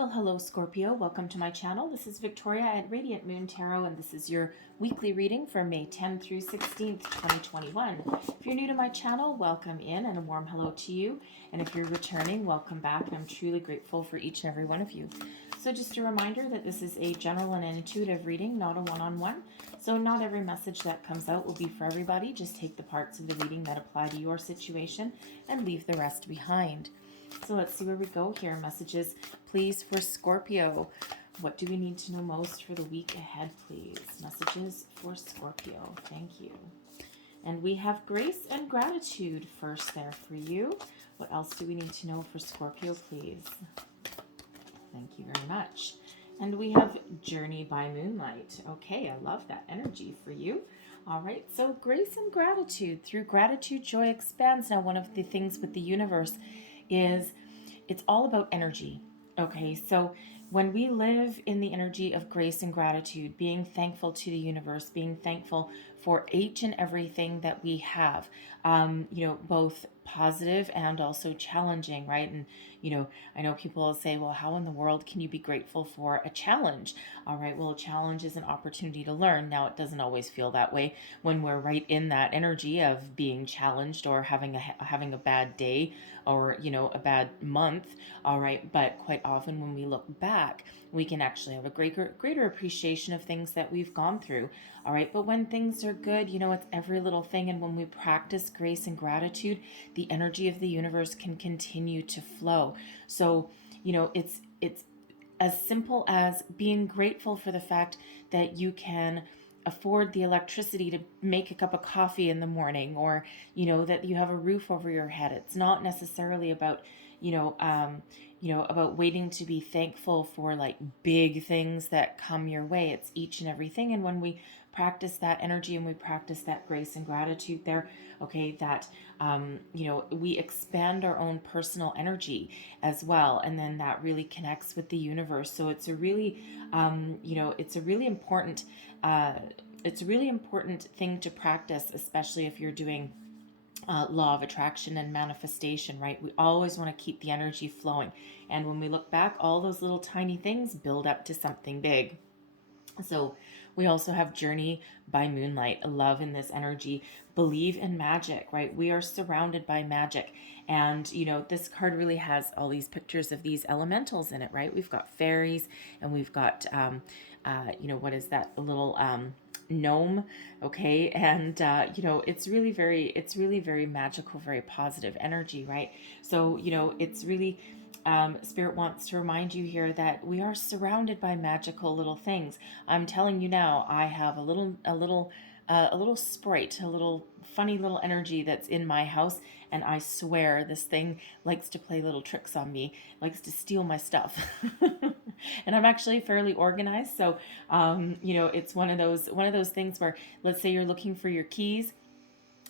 Well, hello Scorpio, welcome to my channel. This is Victoria at Radiant Moon Tarot, and this is your weekly reading for May 10th through 16th, 2021. If you're new to my channel, welcome in and a warm hello to you. And if you're returning, welcome back, and I'm truly grateful for each and every one of you. So just a reminder that this is a general and intuitive reading, not a one-on-one. So not every message that comes out will be for everybody. Just take the parts of the reading that apply to your situation and leave the rest behind. So let's see where we go here. Messages, please, for Scorpio. What do we need to know most for the week ahead, please? Messages for Scorpio. Thank you. And we have grace and gratitude first there for you. What else do we need to know for Scorpio, please? Thank you very much. And we have Journey by Moonlight. Okay, I love that energy for you. All right, so grace and gratitude. Through gratitude, joy expands. Now, one of the things with the universe is it's all about energy. Okay, so when we live in the energy of grace and gratitude, being thankful to the universe, being thankful for each and everything that we have, both positive and also challenging, right? And, I know people will say, well, how in the world can you be grateful for a challenge? All right, well, a challenge is an opportunity to learn. Now, it doesn't always feel that way when we're right in that energy of being challenged or having a bad day or, a bad month. All right, but quite often when we look back, we can actually have a greater appreciation of things that we've gone through. All right, but when things are good, it's every little thing. And when we practice grace and gratitude, the energy of the universe can continue to flow. So, it's as simple as being grateful for the fact that you can afford the electricity to make a cup of coffee in the morning, or that you have a roof over your head. It's not necessarily about about waiting to be thankful for like big things that come your way. It's each and everything. And when we practice that energy and we practice that grace and gratitude there, okay, that we expand our own personal energy as well, and then that really connects with the universe. So it's a really it's a really important thing to practice, especially if you're doing law of attraction and manifestation, right? We always want to keep the energy flowing. And when we look back, all those little tiny things build up to something big. So we also have Journey by Moonlight, love in this energy, believe in magic, right? We are surrounded by magic. And, this card really has all these pictures of these elementals in it, right? We've got fairies, and we've got, what is that? A little gnome, okay? And, it's really very magical, very positive energy, right? So, it's really... Spirit wants to remind you here that we are surrounded by magical little things. I'm telling you now, I have a little sprite, a little funny little energy that's in my house, and I swear this thing likes to play little tricks on me, likes to steal my stuff. And I'm actually fairly organized, so it's one of those things where, let's say you're looking for your keys,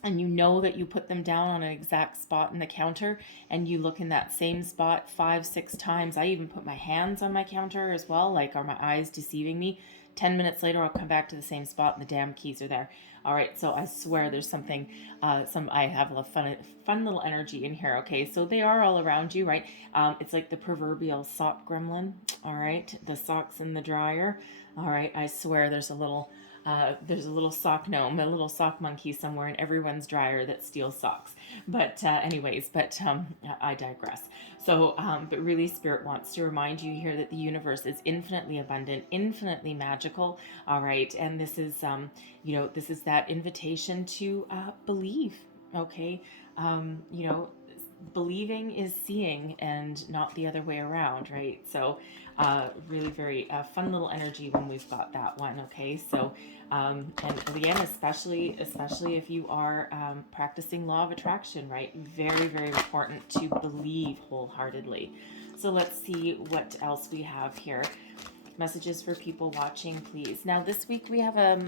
and that you put them down on an exact spot in the counter, and you look in that same spot 5-6 times. I even put my hands on my counter as well, like, are my eyes deceiving me? 10 minutes later, I'll come back to the same spot and the damn keys are there. All right, so I swear there's something, I have a fun little energy in here, okay? So they are all around you, right? It's like the proverbial sock gremlin, all right? The socks in the dryer, all right? I swear there's a little sock gnome, a little sock monkey somewhere in everyone's dryer that steals socks. But I digress. So, but really, Spirit wants to remind you here that the universe is infinitely abundant, infinitely magical. All right, and this is this is that invitation to believe. Okay, believing is seeing and not the other way around, right? So really very fun little energy when we've got that one. Okay, so and again, especially if you are practicing law of attraction, right? Very important to believe wholeheartedly. So let's see what else we have here. Messages for people watching, please. Now, this week we have a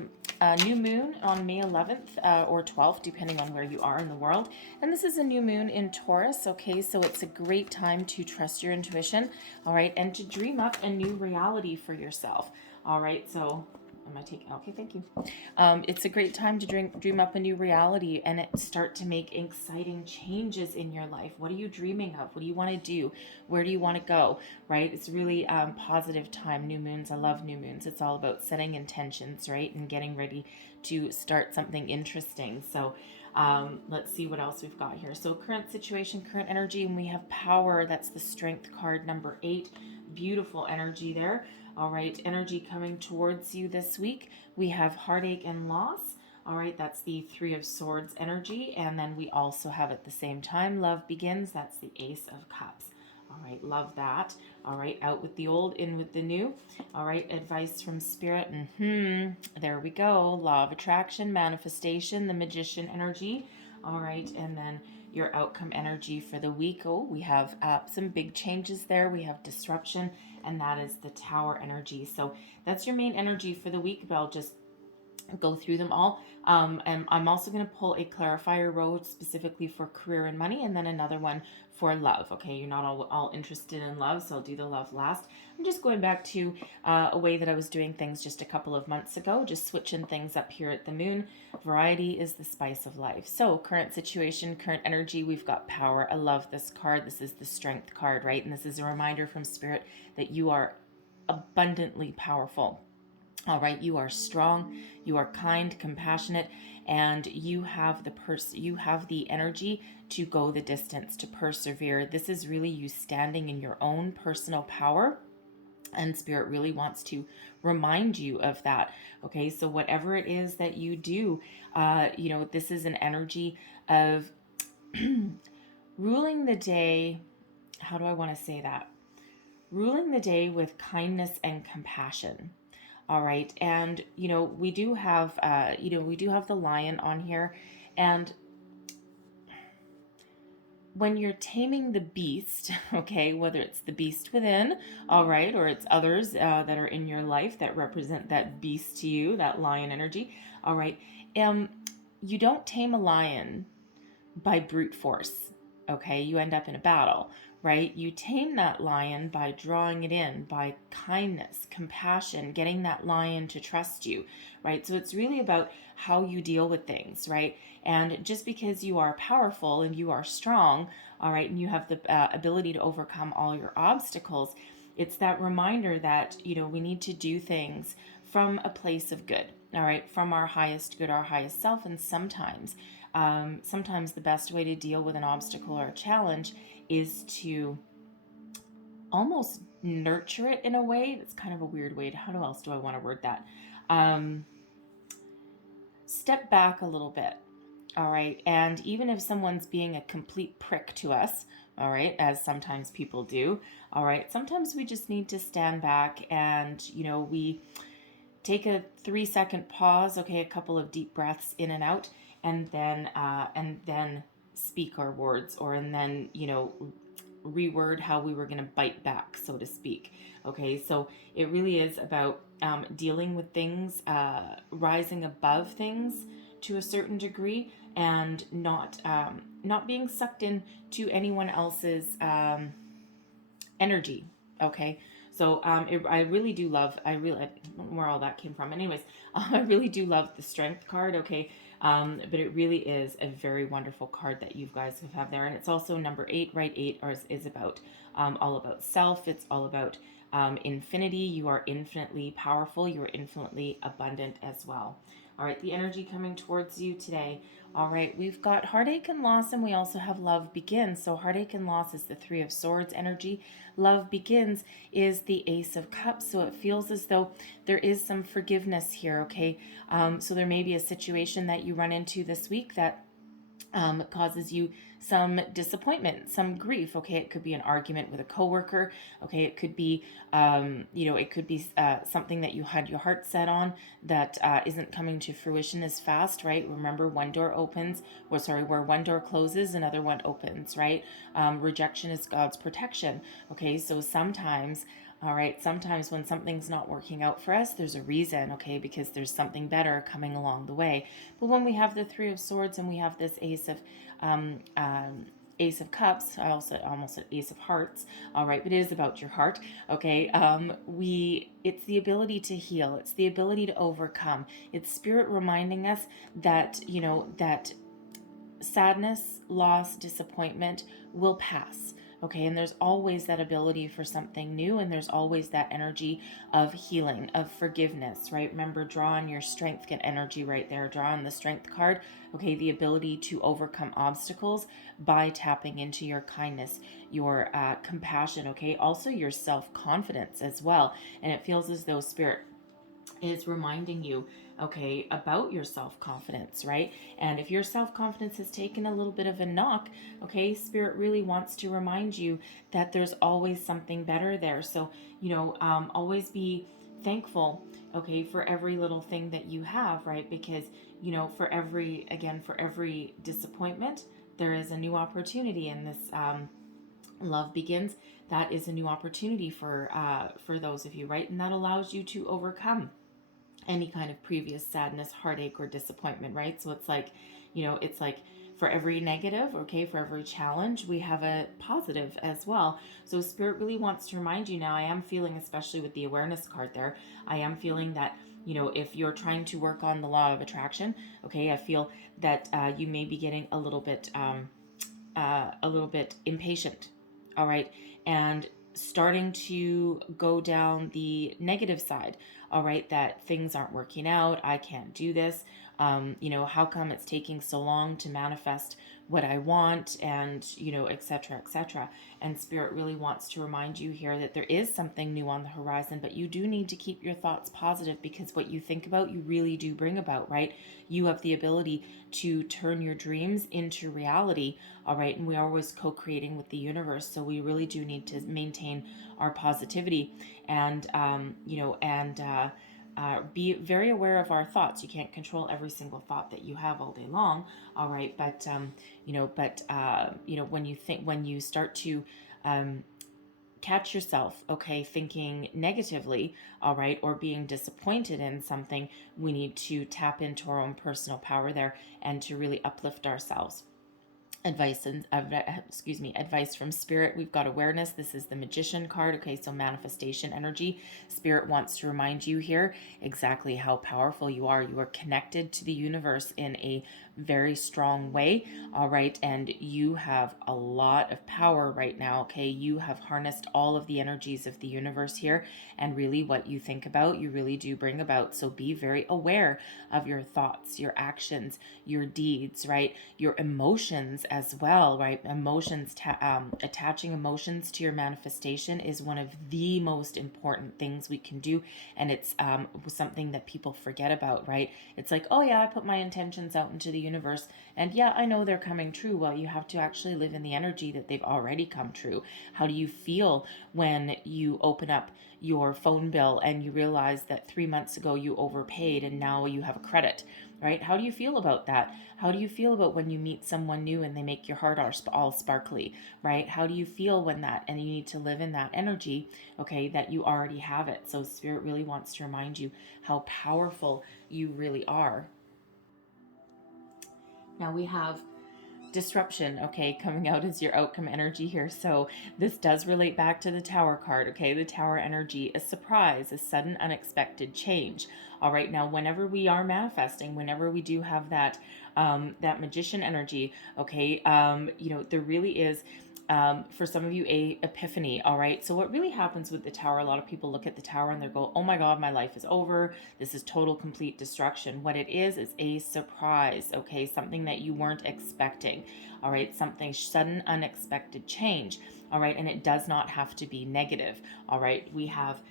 new moon on May 11th or 12th, depending on where you are in the world. And this is a new moon in Taurus, okay? So it's a great time to trust your intuition, all right? And to dream up a new reality for yourself, all right? So Am I taking? Okay, thank you. It's a great time to dream up a new reality and start to make exciting changes in your life. What are you dreaming of? What do you want to do? Where do you want to go? Right? It's really positive time. New moons. I love new moons. It's all about setting intentions, right, and getting ready to start something interesting. So. Let's see what else we've got here. So current situation, current energy, and we have power. That's the strength card, number 8. Beautiful energy there. All right, energy coming towards you this week. We have heartache and loss. All right, that's the 3 of Swords energy. And then we also have at the same time, love begins. That's the Ace of Cups. All right, love that. All right, out with the old, in with the new. All right, advice from Spirit. There we go. Law of attraction, manifestation, the Magician energy. All right, and then your outcome energy for the week. Oh, we have some big changes there. We have disruption, and that is the Tower energy. So that's your main energy for the week, but I'll just go through them all. And I'm also going to pull a clarifier road specifically for career and money, and then another one for love. Okay, you're not all interested in love, so I'll do the love last. I'm just going back to a way that I was doing things just a couple of months ago, just switching things up here at the moon. Variety is the spice of life. So current situation, current energy, we've got power. I love this card. This is the strength card, right? And this is a reminder from Spirit that you are abundantly powerful. All right, you are strong, you are kind, compassionate, and you have the energy to go the distance, to persevere. This is really you standing in your own personal power, and Spirit really wants to remind you of that. Okay, so whatever it is that you do, this is an energy of ruling the day. How do I want to say that? Ruling the day with kindness and compassion. All right, and we do have the lion on here, and when you're taming the beast, okay, whether it's the beast within, all right, or it's others that are in your life that represent that beast to you, that lion energy, all right, you don't tame a lion by brute force, okay? You end up in a battle, right? You tame that lion by drawing it in, by kindness, compassion, getting that lion to trust you, right? So it's really about how you deal with things, right? And just because you are powerful and you are strong, all right, and you have the ability to overcome all your obstacles, it's that reminder that, we need to do things from a place of good, all right, from our highest good, our highest self. And sometimes the best way to deal with an obstacle or a challenge is to almost nurture it in a way. That's kind of a weird way. How else do I want to word that? Step back a little bit. All right. And even if someone's being a complete prick to us, all right, as sometimes people do, all right, sometimes we just need to stand back and, we take a 3-second pause, okay, a couple of deep breaths in and out, and then speak our words, and then reword how we were going to bite back, so to speak. Okay, so it really is about dealing with things, rising above things to a certain degree, and not being sucked in to anyone else's energy. Okay, so I really do love, I don't know where all that came from. Anyways, I really do love the strength card, okay? But it really is a very wonderful card that you guys have there. And it's also number 8, right? 8 is about all about self. It's all about infinity. You are infinitely powerful. You are infinitely abundant as well. All right, the energy coming towards you today. All right, we've got heartache and loss, and we also have love begins. So heartache and loss is the 3 of Swords energy. Love begins is the Ace of Cups. So it feels as though there is some forgiveness here, okay? So there may be a situation that you run into this week that causes you some disappointment, some grief. Okay, it could be an argument with a coworker. Okay, it could be, something that you had your heart set on that isn't coming to fruition as fast, right? Remember, one door opens, where one door closes, another one opens, right? Rejection is God's protection. Okay, so sometimes. All right, sometimes when something's not working out for us, there's a reason, okay, because there's something better coming along the way. But when we have the 3 of Swords and we have this Ace of Cups, I also almost said Ace of Hearts, all right, but it is about your heart, okay? It's the ability to heal, it's the ability to overcome. It's spirit reminding us that, that sadness, loss, disappointment will pass. Okay, and there's always that ability for something new, and there's always that energy of healing, of forgiveness, right? Remember, draw on your strength, get energy right there. Draw on the strength card. Okay, the ability to overcome obstacles by tapping into your kindness, your compassion, okay? Also, your self confidence as well. And it feels as though Spirit is reminding you, okay, about your self-confidence, right? And if your self-confidence has taken a little bit of a knock, okay, Spirit really wants to remind you that there's always something better there. So, always be thankful, okay, for every little thing that you have, right? Because, for every disappointment, there is a new opportunity. And this love begins, that is a new opportunity for those of you, right? And that allows you to overcome any kind of previous sadness, heartache, or disappointment, right? So it's like for every negative, okay, for every challenge, we have a positive as well. So Spirit really wants to remind you now, I am feeling, especially with the awareness card there, I am feeling that, if you're trying to work on the law of attraction, okay, I feel that you may be getting a little bit impatient, all right, and starting to go down the negative side, all right, that things aren't working out, I can't do this, how come it's taking so long to manifest what I want, and, etc., etc. And Spirit really wants to remind you here that there is something new on the horizon, but you do need to keep your thoughts positive, because what you think about, you really do bring about, right? You have the ability to turn your dreams into reality, all right? And we are always co-creating with the universe, so we really do need to maintain our positivity, and be very aware of our thoughts. You can't control every single thought that you have all day long, all right? But when you start to catch yourself, okay, thinking negatively, all right, or being disappointed in something, we need to tap into our own personal power there, and to really uplift ourselves. Advice from Spirit. We've got awareness. This is the Magician card, okay? So manifestation energy. Spirit wants to remind you here exactly how powerful you are. You are connected to the universe in a very strong way, all right? And you have a lot of power right now, okay? You have harnessed all of the energies of the universe here, and really what you think about, you really do bring about. So be very aware of your thoughts, your actions, your deeds, right? Your emotions as well, right? Attaching emotions to your manifestation is one of the most important things we can do, and it's something that people forget about, right? It's like, oh yeah, I put my intentions out into the universe, and yeah, I know they're coming true. Well, you have to actually live in the energy that they've already come true. How do you feel when you open up your phone bill and you realize that 3 months ago you overpaid and now you have a credit, right? How do you feel about that? How do you feel about when you meet someone new and they make your heart all sparkly, right? How do you feel when that, and you need to live in that energy, okay, that you already have it. So Spirit really wants to remind you how powerful you really are. Now we have disruption, okay, coming out as your outcome energy here. So this does relate back to the Tower card, okay? The Tower energy, a surprise, a sudden unexpected change. All right, now whenever we are manifesting, whenever we do have that that Magician energy, okay, there really is for some of you a epiphany. All right, so what really happens with the Tower, a lot of people look at the Tower and they go, oh my god, my life is over, this is total complete destruction. What it is a surprise, okay? Something that you weren't expecting, all right? Something sudden, unexpected change, all right? And it does not have to be negative, all right? We have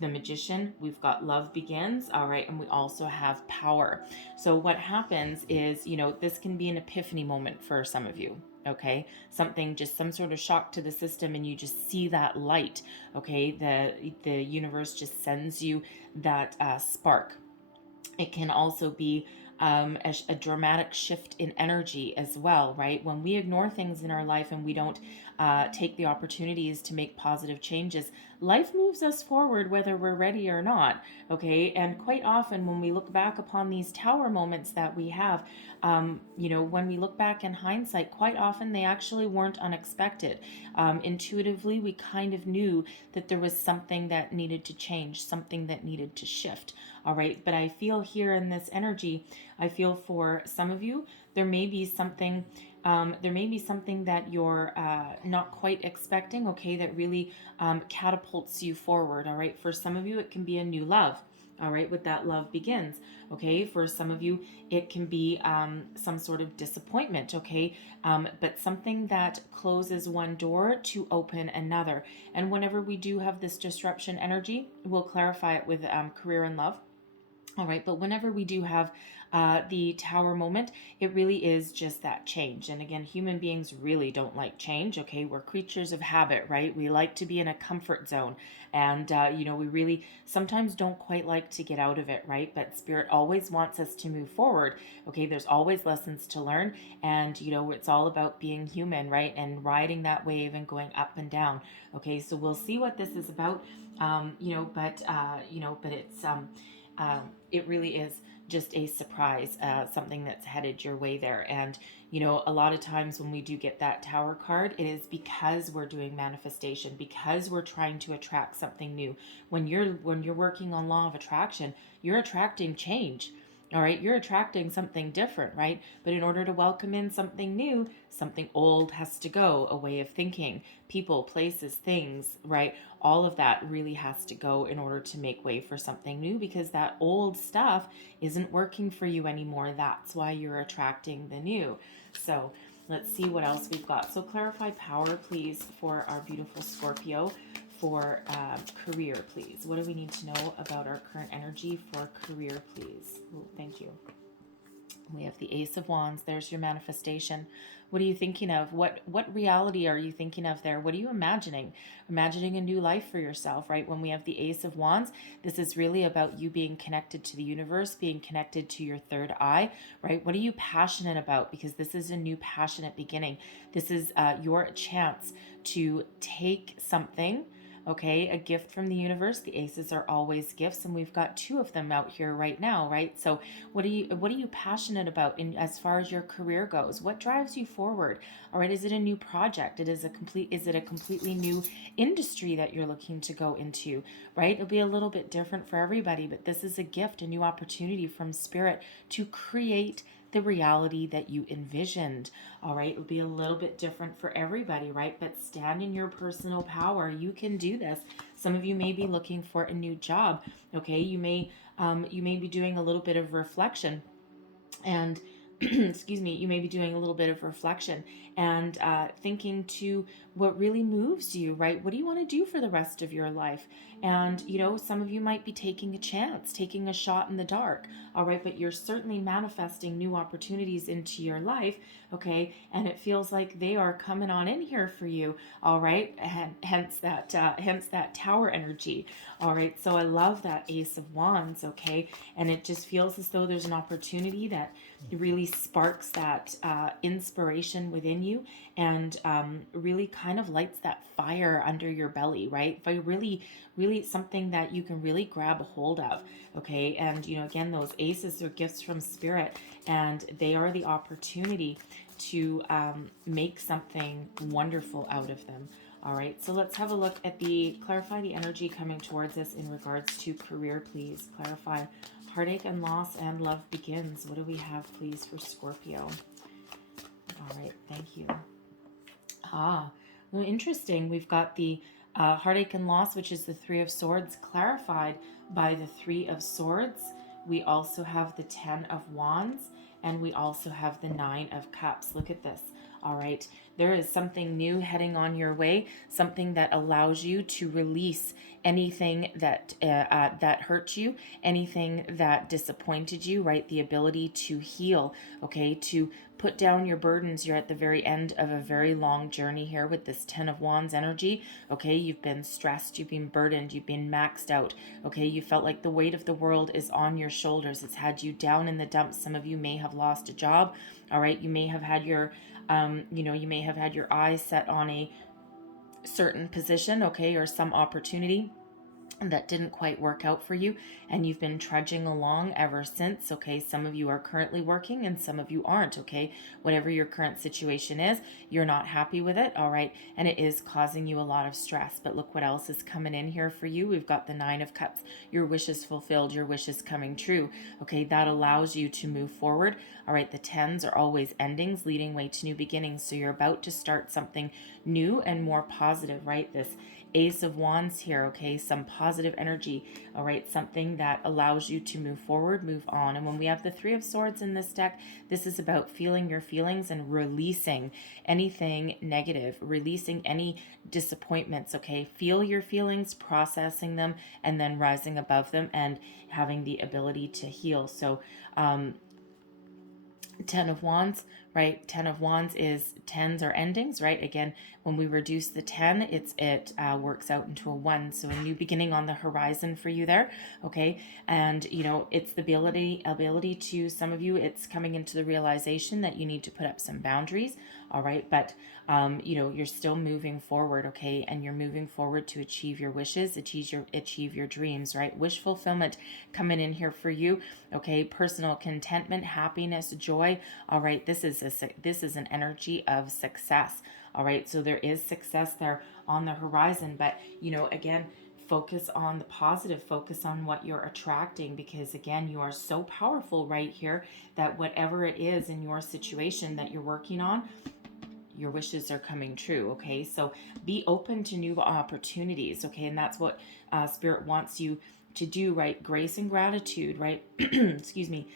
the Magician, we've got love begins, all right, and we also have power. So what happens is, this can be an epiphany moment for some of you, okay? Something, just some sort of shock to the system, and you just see that light, okay? The universe just sends you that spark. It can also be a dramatic shift in energy as well, right? When we ignore things in our life and we don't take the opportunities to make positive changes. Life moves us forward whether we're ready or not, okay? And quite often when we look back upon these tower moments that we have, when we look back in hindsight, quite often they actually weren't unexpected. Intuitively, we kind of knew that there was something that needed to change, something that needed to shift. All right. But I feel here in this energy, I feel for some of you, there may be something. That you're not quite expecting, okay, that really catapults you forward, all right? For some of you, it can be a new love, all right, with that love begins, okay? For some of you, it can be some sort of disappointment, okay? But something that closes one door to open another. And whenever we do have this disruption energy, we'll clarify it with career and love. All right, but whenever we do have the tower moment, it really is just that change. And again, human beings really don't like change, okay? We're creatures of habit, right? We like to be in a comfort zone. And, we really sometimes don't quite like to get out of it, right? But Spirit always wants us to move forward, okay? There's always lessons to learn. And, it's all about being human, right? And riding that wave and going up and down, okay? So we'll see what this is about, but it's... it really is just a surprise, something that's headed your way there. And, a lot of times when we do get that tower card, it is because we're doing manifestation, because we're trying to attract something new. When you're working on law of attraction, you're attracting change. All right, you're attracting something different, right? But in order to welcome in something new, something old has to go, a way of thinking, people, places, things, right? All of that really has to go in order to make way for something new, because that old stuff isn't working for you anymore. That's why you're attracting the new. So let's see what else we've got. So clarify power, please, for our beautiful Scorpio. For career, please. What do we need to know about our current energy for career, please? Ooh, thank you. We have the Ace of Wands. There's your manifestation. What are you thinking of? What reality are you thinking of there? What are you imagining? Imagining a new life for yourself, right? When we have the Ace of Wands, this is really about you being connected to the universe, being connected to your third eye, right? What are you passionate about? Because this is a new passionate beginning. This is your chance to take something, okay, a gift from the universe. The aces are always gifts, and we've got two of them out here right now, right? So what are you passionate about in as far as your career goes? What drives you forward? All right, is it a new project? Is it a completely new industry that you're looking to go into, right? It'll be a little bit different for everybody, but this is a gift, a new opportunity from Spirit to create the reality that you envisioned. All right, it'll be a little bit different for everybody, right? But stand in your personal power. You can do this. Some of you may be looking for a new job. Okay, you may be doing a little bit of reflection, and excuse me, you may be doing a little bit of reflection and thinking to what really moves you, right? What do you want to do for the rest of your life? And, some of you might be taking a chance, taking a shot in the dark, all right? But you're certainly manifesting new opportunities into your life, okay? And it feels like they are coming on in here for you, all right? And hence that tower energy, all right? So I love that Ace of Wands, okay? And it just feels as though there's an opportunity that really sparks that inspiration within you, and really kind of lights that fire under your belly, right? But really something that you can really grab a hold of, okay? And again, those aces are gifts from Spirit, and they are the opportunity to make something wonderful out of them. All right, so let's have a look at clarify the energy coming towards us in regards to career, please. Clarify heartache and loss and love begins. What do we have, please, for Scorpio? All right, thank you. Well, interesting. We've got the heartache and loss, which is the Three of Swords, clarified by the Three of Swords. We also have the Ten of Wands, and we also have the Nine of Cups. Look at this. All right, there is something new heading on your way, something that allows you to release anything that hurt you, anything that disappointed you, right? The ability to heal, okay, to put down your burdens. You're at the very end of a very long journey here with this Ten of Wands energy, okay? You've been stressed, you've been burdened, you've been maxed out, okay? You felt like the weight of the world is on your shoulders. It's had you down in the dumps. Some of you may have lost a job, all right? You may have had your you may have had your eyes set on a certain position, okay, or some opportunity that didn't quite work out for you, and you've been trudging along ever since. Okay, some of you are currently working and some of you aren't. Okay, whatever your current situation is, you're not happy with it. All right, and it is causing you a lot of stress. But look what else is coming in here for you. We've got the Nine of Cups. Your wishes fulfilled, your wishes coming true. Okay, that allows you to move forward. All right, the tens are always endings leading way to new beginnings, so you're about to start something new and more positive. Right, this Ace of Wands here, okay, some positive energy, all right, something that allows you to move forward, move on. And when we have the Three of Swords in this deck, this is about feeling your feelings and releasing anything negative, releasing any disappointments, okay? Feel your feelings, processing them, and then rising above them and having the ability to heal. So, Ten of Wands, right? Ten of Wands is tens are endings, right? Again, when we reduce the 10, it works out into a 1. So a new beginning on the horizon for you there, okay? And, you know, it's the ability to, some of you, it's coming into the realization that you need to put up some boundaries, all right? But, you know, you're still moving forward, okay? And you're moving forward to achieve your wishes, achieve your dreams, right? Wish fulfillment coming in here for you, okay? Personal contentment, happiness, joy, all right? This is an energy of success, all right? So there is success there on the horizon, but, you know, again, focus on the positive, focus on what you're attracting, because again, you are so powerful right here that whatever it is in your situation that you're working on, your wishes are coming true, okay? So be open to new opportunities, okay? And that's what Spirit wants you to do, right? Grace and gratitude, right? Excuse me.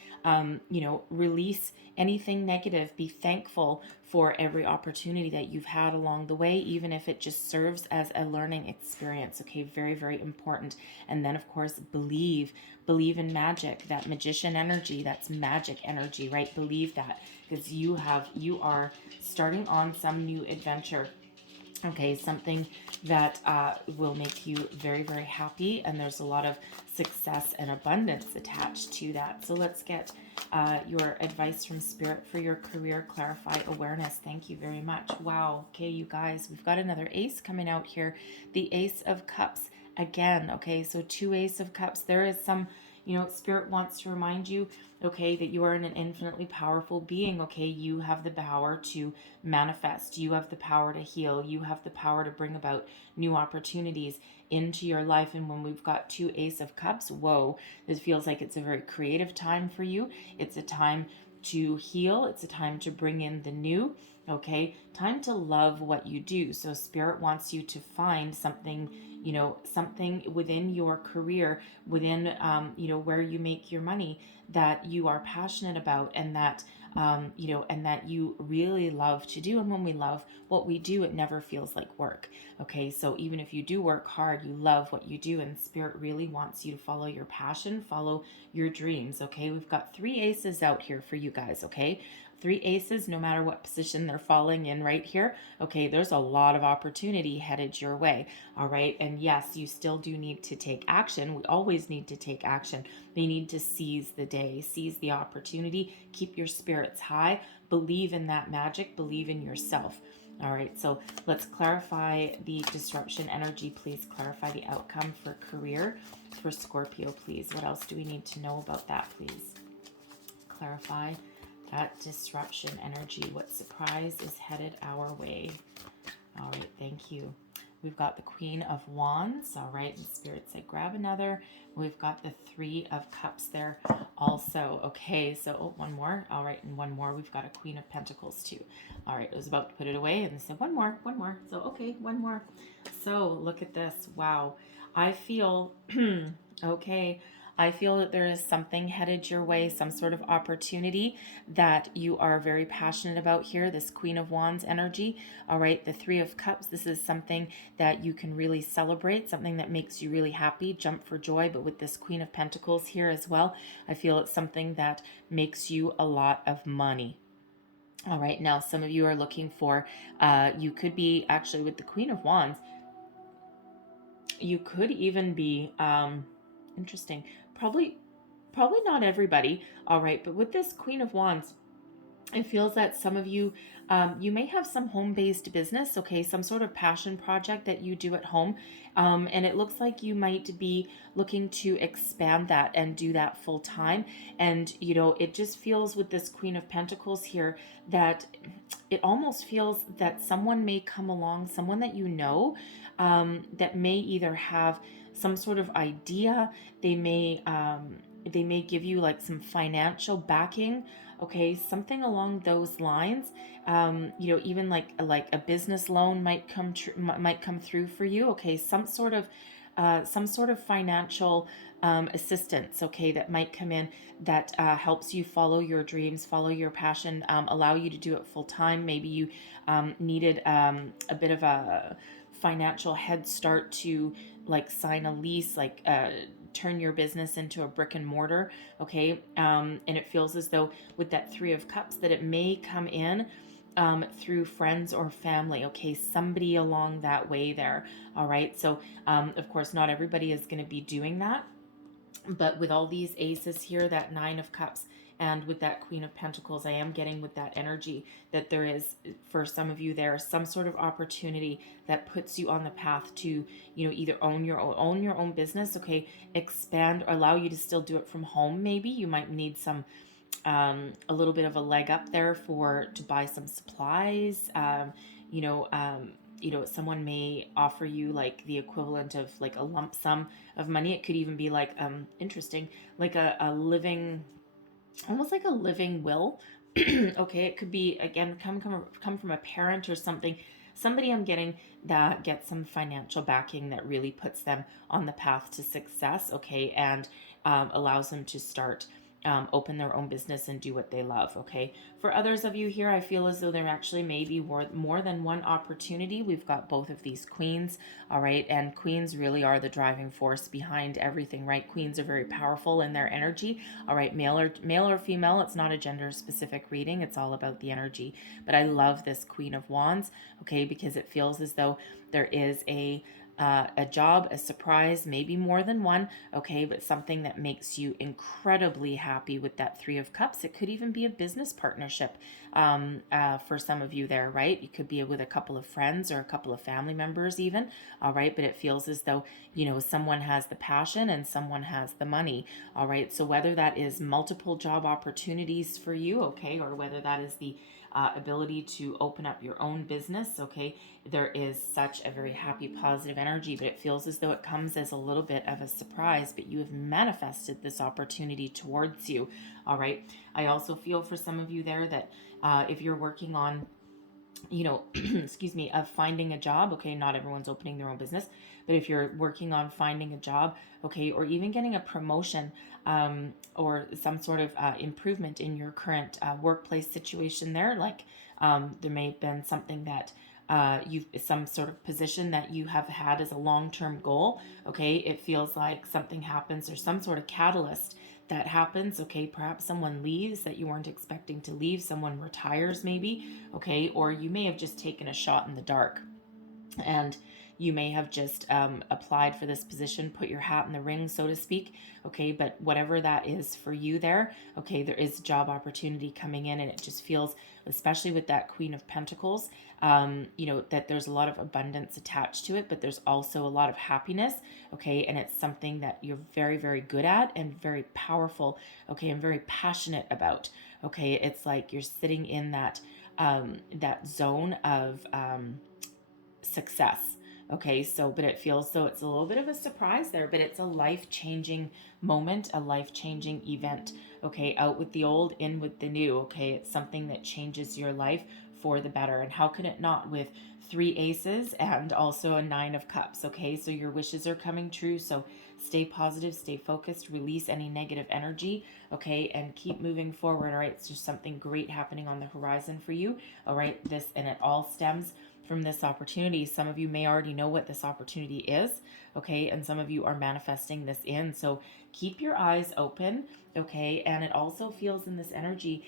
You know, release anything negative. Be thankful for every opportunity that you've had along the way, even if it just serves as a learning experience, okay? Very, very important. And then, of course, believe in magic, that magician energy, that's magic energy, right? Believe that, because you are starting on some new adventure, okay? Something that will make you very, very happy, and there's a lot of success and abundance attached to that. So let's get your advice from Spirit for your career. Clarify awareness. Thank you very much. Wow. Okay, you guys, we've got another ace coming out here, the Ace of Cups again. Okay, so 2 Ace of Cups. There is some, you know, Spirit wants to remind you, okay, that you are an infinitely powerful being, okay? You have the power to manifest. You have the power to heal. You have the power to bring about new opportunities into your life. And when we've got 2 Ace of Cups, whoa, this feels like it's a very creative time for you. It's a time to heal. It's a time to bring in the new, okay? Time to love what you do. So Spirit wants you to find something, you know, something within your career, within, you know, where you make your money, that you are passionate about, and that, you know, and that you really love to do. And when we love what we do, it never feels like work. Okay, so even if you do work hard, you love what you do, and Spirit really wants you to follow your passion, follow your dreams. Okay, we've got 3 aces out here for you guys. Okay, 3 aces, no matter what position they're falling in right here. Okay, there's a lot of opportunity headed your way. All right, and yes, you still do need to take action. We always need to take action. They need to seize the day, seize the opportunity, keep your spirits high, believe in that magic, believe in yourself. All right, so let's clarify the disruption energy. Please clarify the outcome for career for Scorpio, please. What else do we need to know about that, please? Clarify that disruption energy. What surprise is headed our way? All right, thank you. We've got the Queen of Wands. All right, and Spirit said grab another. We've got the 3 of Cups there also. Okay, so one more. All right, and one more. We've got a Queen of Pentacles too. All right, I was about to put it away and they said one more. So, okay, one more. So look at this. Wow. I feel, okay, I feel that there is something headed your way, some sort of opportunity that you are very passionate about here, this Queen of Wands energy. All right, the 3 of Cups, this is something that you can really celebrate, something that makes you really happy, jump for joy. But with this Queen of Pentacles here as well, I feel it's something that makes you a lot of money. All right, now some of you are looking for, you could be actually with the Queen of Wands, you could even be, interesting, probably not everybody, all right, but with this Queen of Wands, It feels that some of you, you may have some home-based business, okay, some sort of passion project that you do at home, and it looks like you might be looking to expand that and do that full time. And it just feels with this Queen of Pentacles here that it almost feels that someone may come along, someone that that may either have some sort of idea, they may give you like some financial backing, okay, something along those lines. Even like a business loan might come through for you, okay, some sort of financial assistance, okay, that might come in that helps you follow your dreams, follow your passion, allow you to do it full time. Maybe you needed a bit of a financial head start to like sign a lease, like turn your business into a brick and mortar, okay? And it feels as though with that Three of Cups that it may come in through friends or family, okay? Somebody along that way there, all right? So, of course, not everybody is going to be doing that, but with all these aces here, that Nine of Cups, and with that Queen of Pentacles, I am getting with that energy that there is, for some of you, there some sort of opportunity that puts you on the path to, either own your own business, okay, expand, or allow you to still do it from home. Maybe you might need some a little bit of a leg up there to buy some supplies. You know, um, Someone may offer you like the equivalent of like a lump sum of money. It could even be like interesting, like a living, almost like a living will. Okay, it could be again come from a parent or something. Somebody I'm getting that gets some financial backing that really puts them on the path to success. Okay, and allows them to start. Open their own business and do what they love. Okay. For others of you here, I feel as though there actually may be more than one opportunity. We've got both of these queens. All right. And queens really are the driving force behind everything, right? Queens are very powerful in their energy. All right. Male or female, it's not a gender specific reading. It's all about the energy. But I love this Queen of Wands. Okay. Because it feels as though there is a job, a surprise, maybe more than one, okay, but something that makes you incredibly happy with that Three of Cups. It could even be a business partnership for some of you there, right? You could be with a couple of friends or a couple of family members even, all right, but it feels as though, someone has the passion and someone has the money, all right? So whether that is multiple job opportunities for you, okay, or whether that is the ability to open up your own business, okay, there is such a very happy, positive energy, but it feels as though it comes as a little bit of a surprise, but you have manifested this opportunity towards you, all right? I also feel for some of you there that if you're working on excuse me, of finding a job, okay, not everyone's opening their own business, but if you're working on finding a job, okay, or even getting a promotion or some sort of improvement in your current workplace situation there, like there may have been something that some sort of position that you have had as a long-term goal, okay, it feels like something happens or some sort of catalyst that happens, okay, perhaps someone leaves that you weren't expecting to leave, someone retires maybe, okay, or you may have just taken a shot in the dark and you may have just applied for this position, put your hat in the ring, so to speak, okay, but whatever that is for you there, okay, there is job opportunity coming in, and it just feels, especially with that Queen of Pentacles, that there's a lot of abundance attached to it, but there's also a lot of happiness, okay, and it's something that you're very, very good at and very powerful, okay, and very passionate about, okay, it's like you're sitting in that zone of success. Okay, so, but it feels so it's a little bit of a surprise there, but it's a life changing moment, a life changing event. Okay, out with the old, in with the new. Okay, it's something that changes your life for the better. And how can it not with three aces and also a Nine of Cups? Okay, so your wishes are coming true. So stay positive, stay focused, release any negative energy. Okay, and keep moving forward. All right, it's just something great happening on the horizon for you. All right, and it all stems from this opportunity. Some of you may already know what this opportunity is, okay, and some of you are manifesting this in. So keep your eyes open, okay, and it also feels in this energy,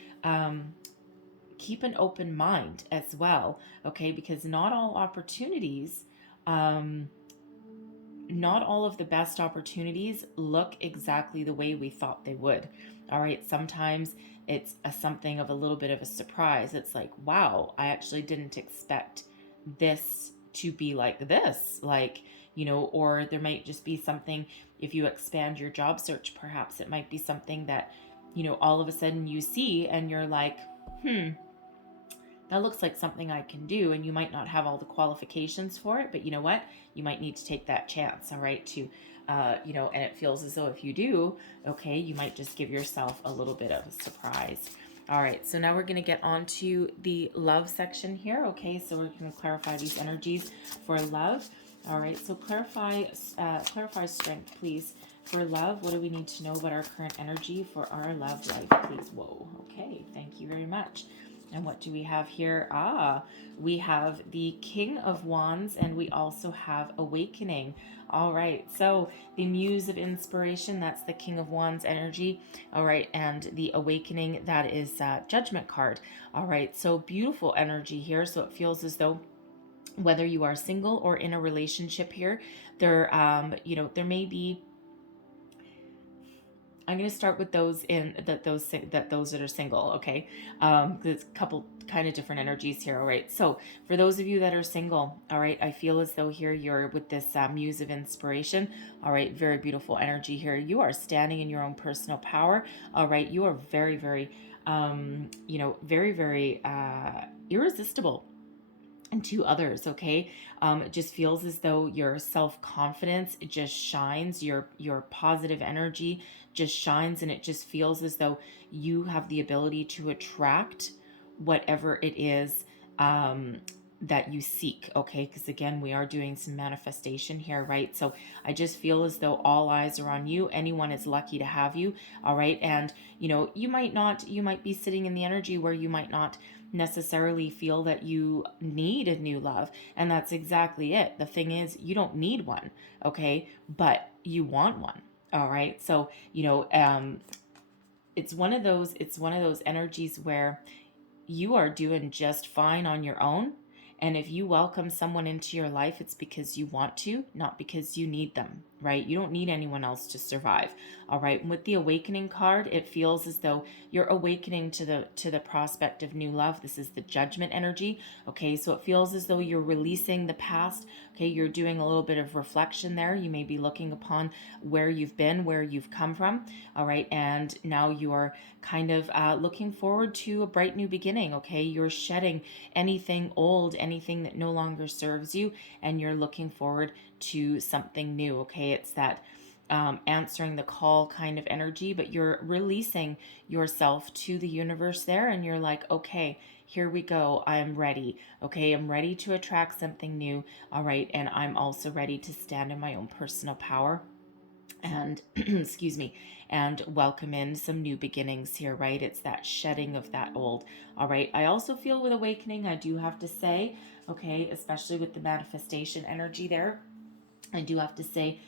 keep an open mind as well, okay, because not all opportunities not all of the best opportunities look exactly the way we thought they would. All right, sometimes it's something of a little bit of a surprise. It's like, wow, I actually didn't expect this to be like this. Like, or there might just be something, if you expand your job search, perhaps it might be something that, all of a sudden you see and you're like, that looks like something I can do. And you might not have all the qualifications for it, but you know what? You might need to take that chance, all right, to, and it feels as though if you do, okay, you might just give yourself a little bit of a surprise. All right, so now we're going to get on to the love section here, okay? So we're going to clarify these energies for love. All right, so clarify strength, please. For love, what do we need to know about our current energy for our love life, please? Whoa, okay, thank you very much. And what do we have here? We have the King of Wands, and we also have Awakening. All right, so the Muse of Inspiration, that's the King of Wands energy. All right, and the Awakening, that is Judgment card. All right, so beautiful energy here. So it feels as though whether you are single or in a relationship here, there may be, I'm going to start with those that are single, okay? There's a couple kind of different energies here, all right? So for those of you that are single, all right, I feel as though here you're with this Muse of Inspiration, all right? Very beautiful energy here. You are standing in your own personal power, all right? You are very, very, very, very irresistible and to others, okay? It just feels as though your self-confidence, it just shines, your positive energy just shines, and it just feels as though you have the ability to attract whatever it is that you seek, okay? Because again, we are doing some manifestation here, right? So I just feel as though all eyes are on you. Anyone is lucky to have you, all right? And you might be sitting in the energy where you might not necessarily feel that you need a new love, and that's exactly it. The thing is, you don't need one, okay? But you want one, all right? So it's one of those energies where you are doing just fine on your own. And if you welcome someone into your life, it's because you want to, not because you need them, right? You don't need anyone else to survive. All right. And with the Awakening card, it feels as though you're awakening to the prospect of new love. This is the Judgment energy. Okay. So it feels as though you're releasing the past. Okay. You're doing a little bit of reflection there. You may be looking upon where you've been, where you've come from. All right. And now you're kind of looking forward to a bright new beginning. Okay. You're shedding anything old, anything that no longer serves you, and you're looking forward to something new. Okay. It's that answering the call kind of energy, but you're releasing yourself to the universe there, and you're like, okay, here we go. I am ready. Okay. I'm ready to attract something new. All right. And I'm also ready to stand in my own personal power and excuse me, and welcome in some new beginnings here, right? It's that shedding of that old. All right. I also feel with Awakening, I do have to say, okay, especially with the manifestation energy there, I do have to say,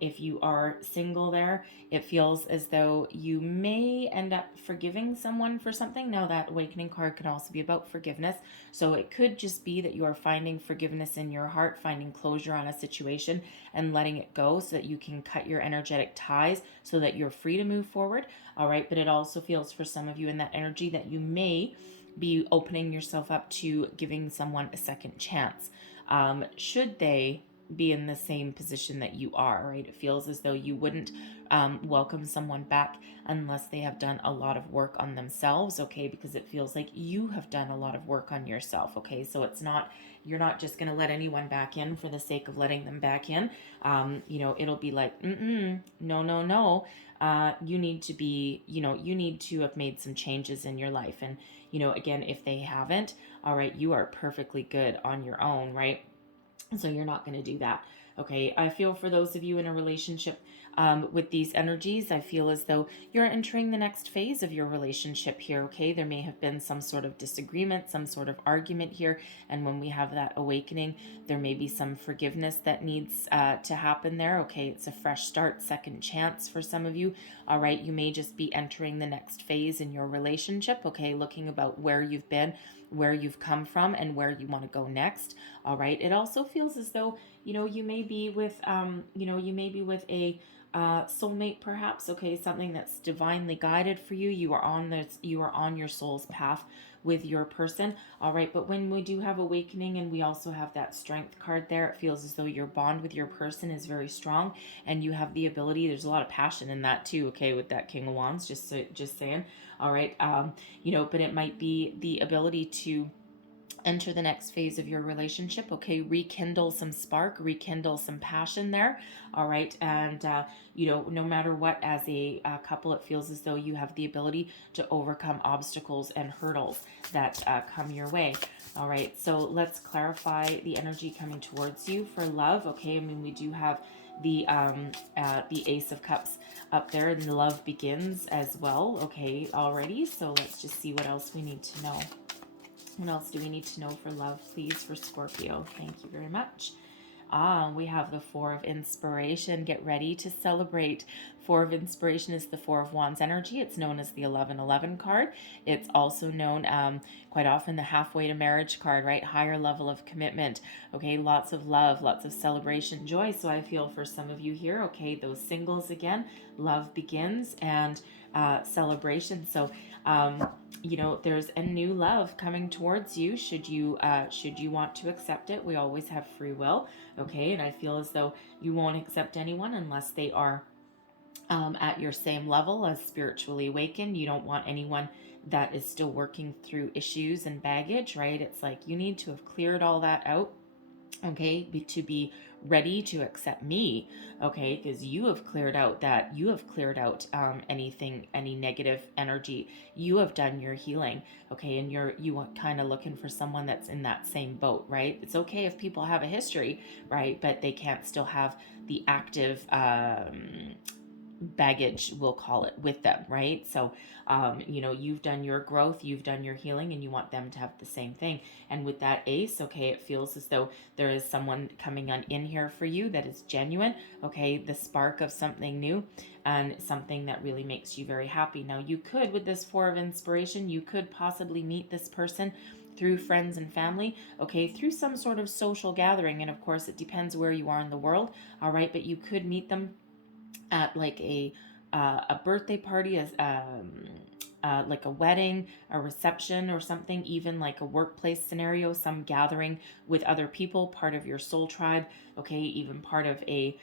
if you are single there, it feels as though you may end up forgiving someone for something. Now, that Awakening card can also be about forgiveness. So it could just be that you are finding forgiveness in your heart, finding closure on a situation and letting it go so that you can cut your energetic ties so that you're free to move forward. All right. But it also feels for some of you in that energy that you may be opening yourself up to giving someone a second chance. Should they be in the same position that you are, right? It feels as though you wouldn't welcome someone back unless they have done a lot of work on themselves, okay? Because it feels like you have done a lot of work on yourself, okay? So it's not, you're not just going to let anyone back in for the sake of letting them back in. It'll be like, no. You need to be, you need to have made some changes in your life. And, again, if they haven't, all right, you are perfectly good on your own, right? So you're not going to do that. Okay. I feel for those of you in a relationship with these energies, I feel as though you're entering the next phase of your relationship here. Okay. There may have been some sort of disagreement, some sort of argument here. And when we have that awakening, there may be some forgiveness that needs to happen there. Okay. It's a fresh start, second chance for some of you. All right. You may just be entering the next phase in your relationship. Okay. Looking about where you've been, where you've come from and where you want to go next. All right. It also feels as though, you may be with, a soulmate perhaps. Okay. Something that's divinely guided for you. You are on your soul's path with your person. All right. But when we do have awakening and we also have that strength card there, it feels as though your bond with your person is very strong and you have the ability. There's a lot of passion in that too. Okay. With that King of Wands, just saying. All right. But it might be the ability to enter the next phase of your relationship. Okay, rekindle some spark, rekindle some passion there. All right, and no matter what, as a couple, it feels as though you have the ability to overcome obstacles and hurdles that come your way. All right, so let's clarify the energy coming towards you for love. Okay, I mean, we do have the Ace of Cups up there, and the love begins as well. Okay, already. So let's just see what else we need to know. What else do we need to know for love, please, for Scorpio? Thank you very much. We have the Four of Inspiration. Get ready to celebrate. Four of Inspiration is the Four of Wands energy. It's known as the 1111 card. It's also known quite often the halfway to marriage card, right? Higher level of commitment. Okay, lots of love, lots of celebration, joy. So I feel for some of you here, okay, those singles again, love begins and celebration. So there's a new love coming towards you. Should you want to accept it? We always have free will. Okay, and I feel as though you won't accept anyone unless they are at your same level as spiritually awakened. You don't want anyone that is still working through issues and baggage, right? It's like you need to have cleared all that out, okay, to be ready to accept me, okay, because you have cleared out any negative energy. You have done your healing, okay, and you are kind of looking for someone that's in that same boat, right? It's okay if people have a history, right, but they can't still have the active baggage, we'll call it, with them, right? So you've done your growth, you've done your healing, and you want them to have the same thing. And with that Ace, okay, it feels as though there is someone coming on in here for you that is genuine, okay, the spark of something new and something that really makes you very happy. Now you could, with this Four of Inspiration, you could possibly meet this person through friends and family, okay, through some sort of social gathering. And of course it depends where you are in the world, all right, but you could meet them at like a birthday party, as like a wedding, a reception, or something, even like a workplace scenario, some gathering with other people, part of your soul tribe, okay, even part of a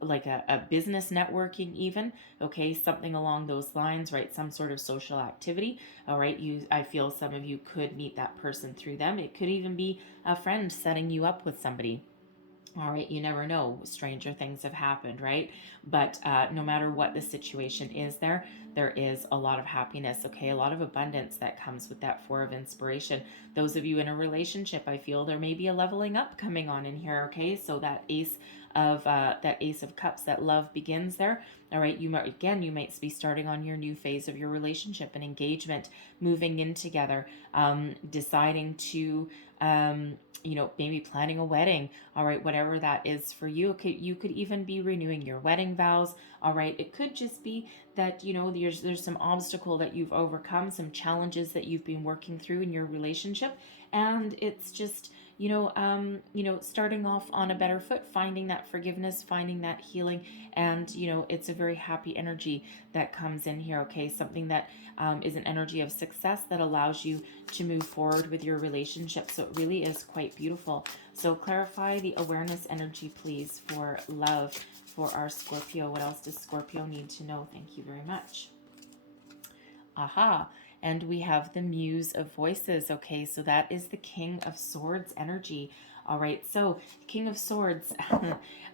like a business networking even, okay, something along those lines, right? Some sort of social activity. All right, I feel some of you could meet that person through them. It could even be a friend setting you up with somebody. All right, you never know. Stranger things have happened, right? But no matter what the situation is, there is a lot of happiness, okay? A lot of abundance that comes with that Four of Inspiration. Those of you in a relationship, I feel there may be a leveling up coming on in here, okay? So that Ace of Cups, that love begins there. All right, you might be starting on your new phase of your relationship and engagement, moving in together, deciding to maybe planning a wedding. All right, whatever that is for you. Okay, you could even be renewing your wedding vows. All right, it could just be that there's some obstacle that you've overcome, some challenges that you've been working through in your relationship, and it's just starting off on a better foot, finding that forgiveness, finding that healing, and it's a very happy energy that comes in here. Okay, something that is an energy of success that allows you to move forward with your relationship. So it really is quite beautiful. So clarify the awareness energy, please, for love for our Scorpio. What else does Scorpio need to know? Thank you very much. Aha. And we have the Muse of Voices. Okay, so that is the King of Swords energy. All right, so King of Swords,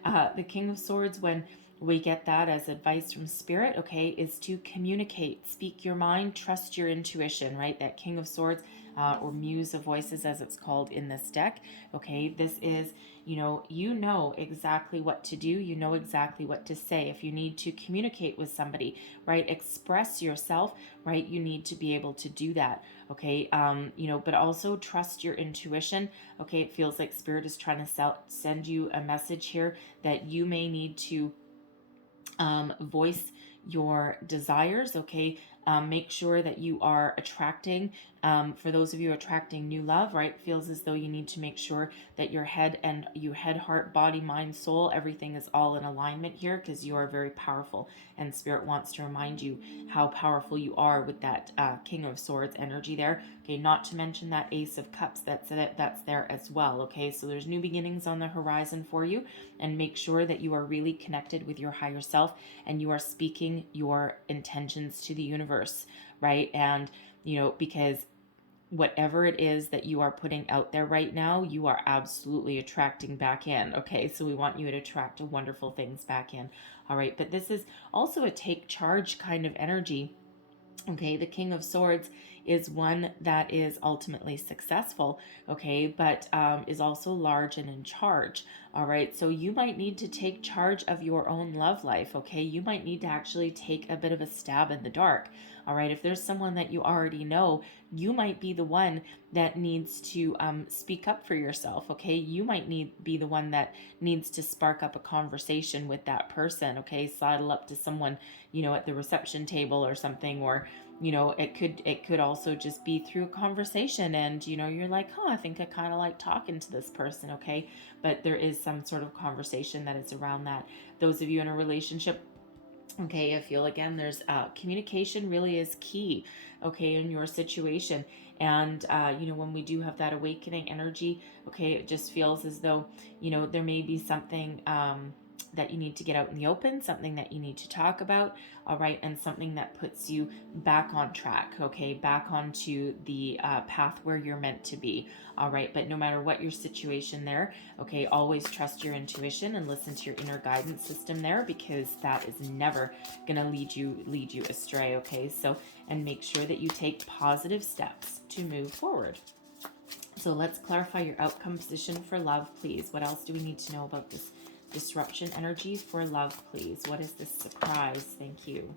the King of Swords, when we get that as advice from Spirit, okay, is to communicate, speak your mind, trust your intuition, right? That King of Swords, or Muse of Voices as it's called in this deck, okay? This is, you know exactly what to do. You know exactly what to say. If you need to communicate with somebody, right, express yourself, right, you need to be able to do that, okay? But also trust your intuition, okay? It feels like Spirit is trying to send you a message here that you may need to voice your desires, okay, Make sure that you are attracting, for those of you attracting new love, right? Feels as though you need to make sure that your head, heart, body, mind, soul, everything is all in alignment here, because you are very powerful, and Spirit wants to remind you how powerful you are with that King of Swords energy there. Okay, not to mention that Ace of Cups that's there as well. Okay, so there's new beginnings on the horizon for you, and make sure that you are really connected with your higher self, and you are speaking your intentions to the universe, right? And because whatever it is that you are putting out there right now, you are absolutely attracting back in. Okay, so we want you to attract wonderful things back in. All right, but this is also a take charge kind of energy. Okay, the King of Swords is one that is ultimately successful, okay, but is also large and in charge. All right, so you might need to take charge of your own love life, okay? You might need to actually take a bit of a stab in the dark. All right, if there's someone that you already know, you might be the one that needs to speak up for yourself, okay? You might be the one that needs to spark up a conversation with that person, okay? Sidle up to someone, at the reception table or something, or it could also just be through a conversation, and you're like, oh, I think I kind of like talking to this person, okay? But there is some sort of conversation that is around that. Those of you in a relationship, okay, I feel again there's communication really is key, okay, in your situation. And when we do have that awakening energy, okay, it just feels as though there may be something that you need to get out in the open, something that you need to talk about, all right, and something that puts you back on track, okay, back onto the path where you're meant to be, all right. But no matter what your situation there, okay, always trust your intuition and listen to your inner guidance system there, because that is never gonna lead you astray, okay? So, and make sure that you take positive steps to move forward. So let's clarify your outcome position for love, please. What else do we need to know about this disruption energy for love, please? What is this surprise? Thank you.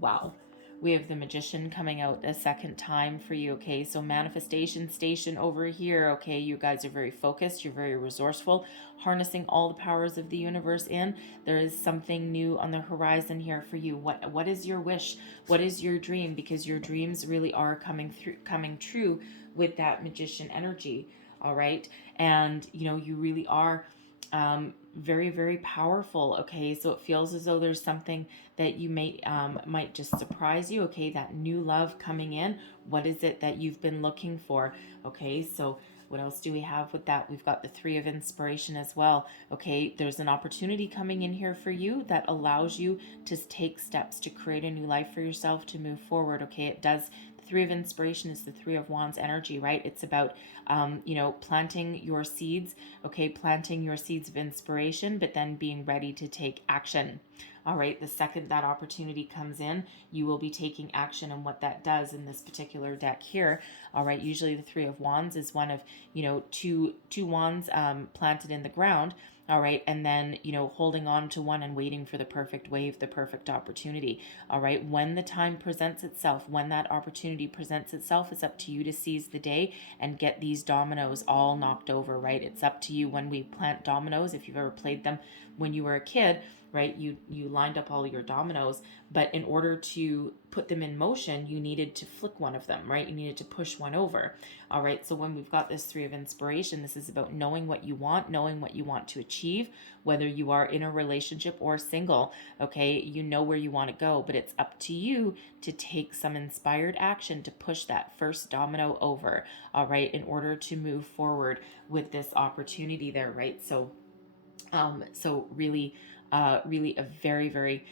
Wow. We have the Magician coming out a second time for you, okay? So manifestation station over here, okay? You guys are very focused. You're very resourceful, harnessing all the powers of the universe in. There is something new on the horizon here for you. What is your wish? What is your dream? Because your dreams really are coming true with that Magician energy, all right? And, you really are very, very powerful, okay? So it feels as though there's something that you might just surprise you, okay? That new love coming in. What is it that you've been looking for, okay? So what else do we have with that? We've got the Three of Inspiration as well, okay? There's an opportunity coming in here for you that allows you to take steps to create a new life for yourself, to move forward, okay? It does. Three of Inspiration is the Three of Wands energy, right? It's about, planting your seeds, okay? Planting your seeds of inspiration, but then being ready to take action. All right, the second that opportunity comes in, you will be taking action. And what that does in this particular deck here, all right, usually the Three of Wands is one of, two wands planted in the ground, all right, and then, holding on to one and waiting for the perfect wave, the perfect opportunity, all right. When the time presents itself, when that opportunity presents itself, it's up to you to seize the day and get these dominoes all knocked over, right? It's up to you. When we plant dominoes, if you've ever played them when you were a kid, right, you lined up all your dominoes, but in order to put them in motion, you needed to flick one of them, right? You needed to push one over. All right, so when we've got this Three of Inspiration, this is about knowing what you want, knowing what you want to achieve, whether you are in a relationship or single, okay? You know where you want to go, but it's up to you to take some inspired action to push that first domino over, all right, in order to move forward with this opportunity there, right? So really a very, very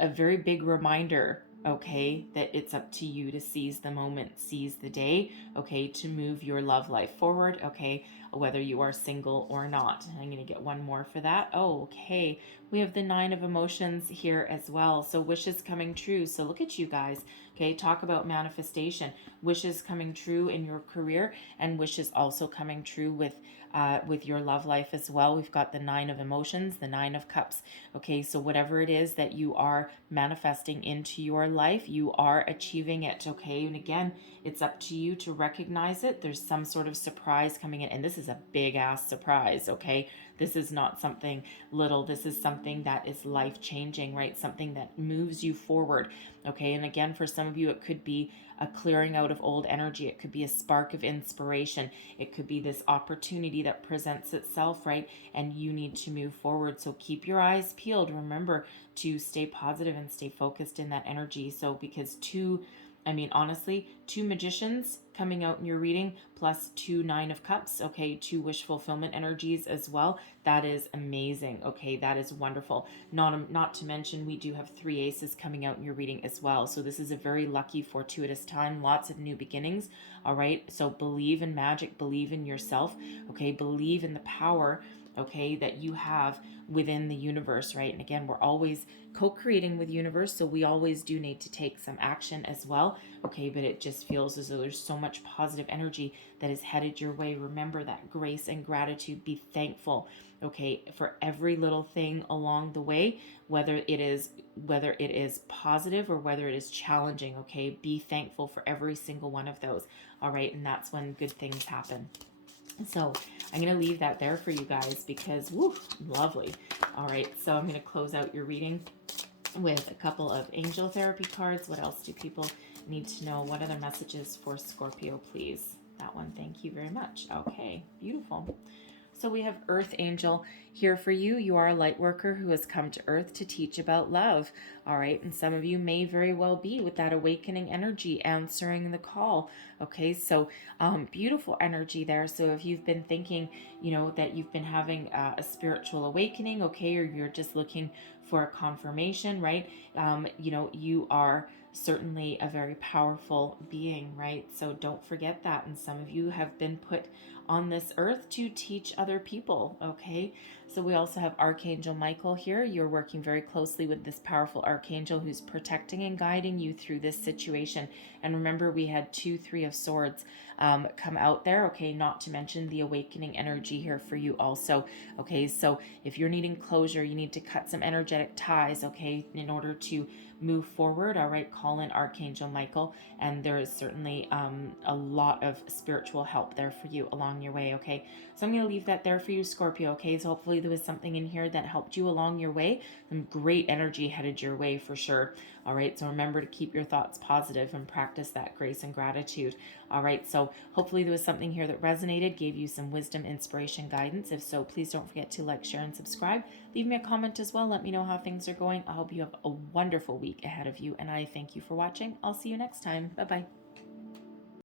a very big reminder, okay, that it's up to you to seize the moment, seize the day, okay, to move your love life forward, okay, whether you are single or not. I'm going to get one more for that. Oh, okay. We have the Nine of Emotions here as well. So wishes coming true. So look at you guys. Okay, talk about manifestation. Wishes coming true in your career, and wishes also coming true with with your love life as well. We've got the 9 of emotions, the 9 of cups. Okay, so whatever it is that you are manifesting into your life, you are achieving it. Okay, and again, it's up to you to recognize it. There's some sort of surprise coming in, and this is a big ass surprise. Okay, this is not something little. This is something that is life changing, right? Something that moves you forward. Okay, and again, for some of you, it could be a clearing out of old energy. It could be a spark of inspiration. It could be this opportunity that presents itself, right? And you need to move forward. So keep your eyes peeled. Remember to stay positive and stay focused in that energy. So because honestly, 2 magicians coming out in your reading plus 2 9 of cups, okay, 2 wish fulfillment energies as well. That is amazing. Okay, that is wonderful. Not to mention we do have 3 aces coming out in your reading as well. So this is a very lucky, fortuitous time. Lots of new beginnings. All right. So believe in magic, believe in yourself. Okay, believe in the power, okay, that you have within the universe, right? And again, we're always co-creating with universe, so we always do need to take some action as well. Okay, but it just feels as though there's so much positive energy that is headed your way. Remember that grace and gratitude. Be thankful, okay, for every little thing along the way, whether it is positive or whether it is challenging. Okay, be thankful for every single one of those. All right, and that's when good things happen. So I'm going to leave that there for you guys because, woo, lovely. All right, so I'm going to close out your reading with a couple of angel therapy cards. What else do people need to know? What other messages for Scorpio, please? That one, thank you very much. Okay, beautiful. So we have Earth Angel here for you. You are a light worker who has come to Earth to teach about love. All right. And some of you may very well be with that awakening energy answering the call. Okay. So beautiful energy there. So if you've been thinking, that you've been having a spiritual awakening, okay, or you're just looking for a confirmation, right? You are certainly a very powerful being, right? So don't forget that. And some of you have been put on this earth to teach other people, okay? So we also have Archangel Michael here. You're working very closely with this powerful archangel who's protecting and guiding you through this situation. And remember, we had 2 3 of swords come out there, okay? Not to mention the awakening energy here for you also, okay? So if you're needing closure, you need to cut some energetic ties, okay, in order to move forward. All right, call in Archangel Michael, and there is certainly a lot of spiritual help there for you along your way. Okay, so I'm going to leave that there for you, Scorpio. Okay, so hopefully there was something in here that helped you along your way. Some great energy headed your way for sure. All right, so remember to keep your thoughts positive and practice that grace and gratitude. All right, so hopefully there was something here that resonated, gave you some wisdom, inspiration, guidance. If so, please don't forget to like, share, and subscribe. Leave me a comment as well. Let me know how things are going. I hope you have a wonderful week ahead of you, and I thank you for watching. I'll see you next time. Bye-bye.